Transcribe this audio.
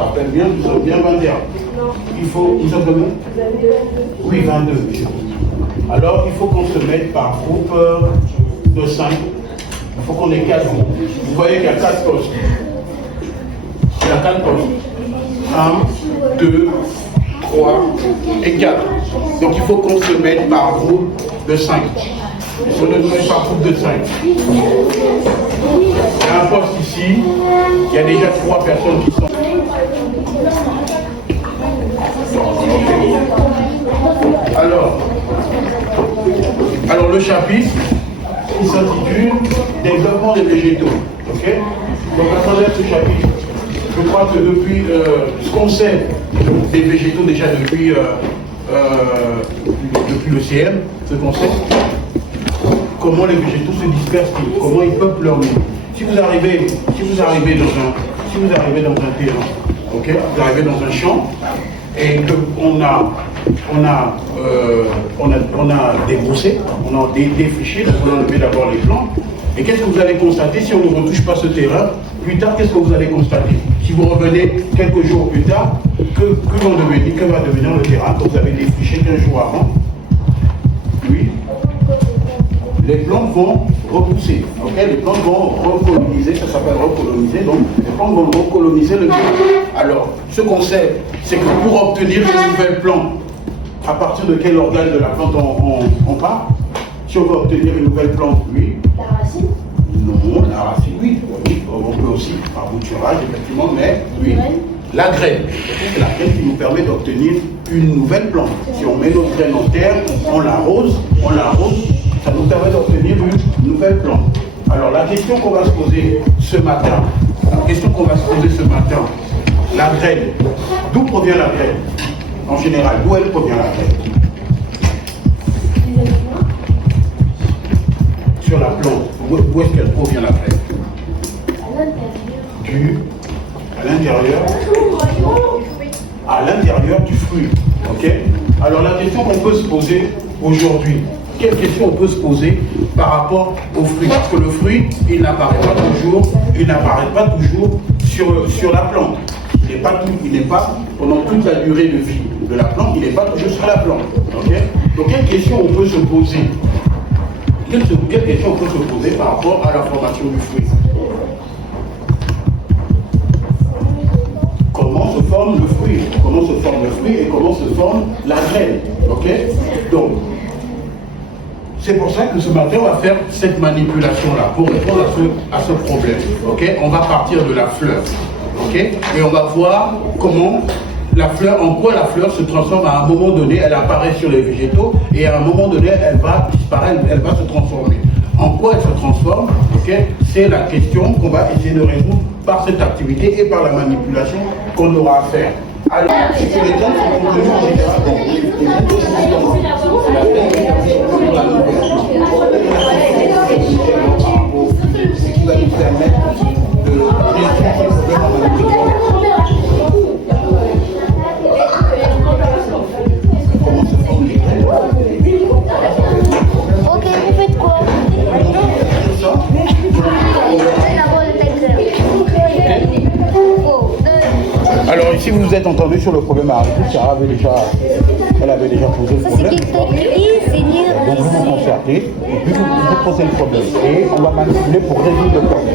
me rappelle bien, nous sommes bien 21. Il faut, nous sommes combien? Oui, 22. Alors, il faut qu'on se mette par groupe de 5. Il faut qu'on ait 4 groupes. Vous voyez qu'il y a 4 postes. Il y a 4 postes. 1, 2, 3 et 4. Donc, il faut qu'on se mette par groupe de 5. Il faut nous mettre par groupe de 5. Il y a un poste ici. Il y a déjà 3 personnes qui sont. Alors le chapitre qui s'intitule Développement des végétaux. Ok. Donc à travers ce chapitre, je crois que depuis ce qu'on sait des végétaux déjà depuis le CM, ce qu'on sait, comment les végétaux se dispersent, comment ils peuplent leur milieu. Si vous arrivez dans un terrain, ok, vous arrivez dans un champ et que on a débroussé, on a défriché, donc on a enlevé d'abord les plantes. Et qu'est-ce que vous allez constater si on ne retouche pas ce terrain? Plus tard, qu'est-ce que vous allez constater? Si vous revenez quelques jours plus tard, que va devenir le terrain que vous avez défriché 15 jours avant? Oui. Les plantes vont repousser, okay? Les plantes vont recoloniser, ça s'appelle recoloniser, donc les plantes vont recoloniser le terrain. Alors, ce qu'on sait, c'est que pour obtenir une nouvelle plante, à partir de quel organe de la plante on part? Si on veut obtenir une nouvelle plante, oui. La racine? Non, la racine, oui. On peut aussi par bouturage, effectivement, mais oui. La graine. C'est la graine qui nous permet d'obtenir une nouvelle plante. Si on met notre graine en terre, on l'arrose, ça nous permet d'obtenir une nouvelle plante. Alors la question qu'on va se poser ce matin, la graine, d'où provient la graine? En général, d'où elle provient la graine? Sur la plante, où est-ce qu'elle provient la graine? À l'intérieur du fruit. Ok? Alors la question qu'on peut se poser aujourd'hui, quelle question on peut se poser par rapport au fruit? Parce que le fruit, il n'apparaît pas toujours sur la plante. Il n'est pas pendant toute la durée de vie de la plante, il n'est pas toujours sur la plante. Okay? Donc quelle question on peut se poser? Quelle question on peut se poser par rapport à la formation du fruit? Comment se forme le fruit? Comment se forme le fruit et comment se forme la graine? Okay? Donc, c'est pour ça que ce matin, on va faire cette manipulation-là pour répondre à ce problème. Okay? On va partir de la fleur. Okay? Et on va voir comment la fleur, en quoi la fleur se transforme à un moment donné, elle apparaît sur les végétaux et à un moment donné, elle va disparaître, elle va se transformer. En quoi elle se transforme? Okay? C'est la question qu'on va essayer de résoudre par cette activité et par la manipulation qu'on aura à faire. Alors, les temps sont contenus en général. Ce qui va nous permettre de résoudre le problème en manipulation. Comment se forment les graines? Ok, vous faites quoi? Alors ici vous vous êtes entendu sur le problème à Sarah elle avait déjà posé le problème. Donc vous vous concertez et puis vous posez le problème et on va manipuler pour résoudre le problème.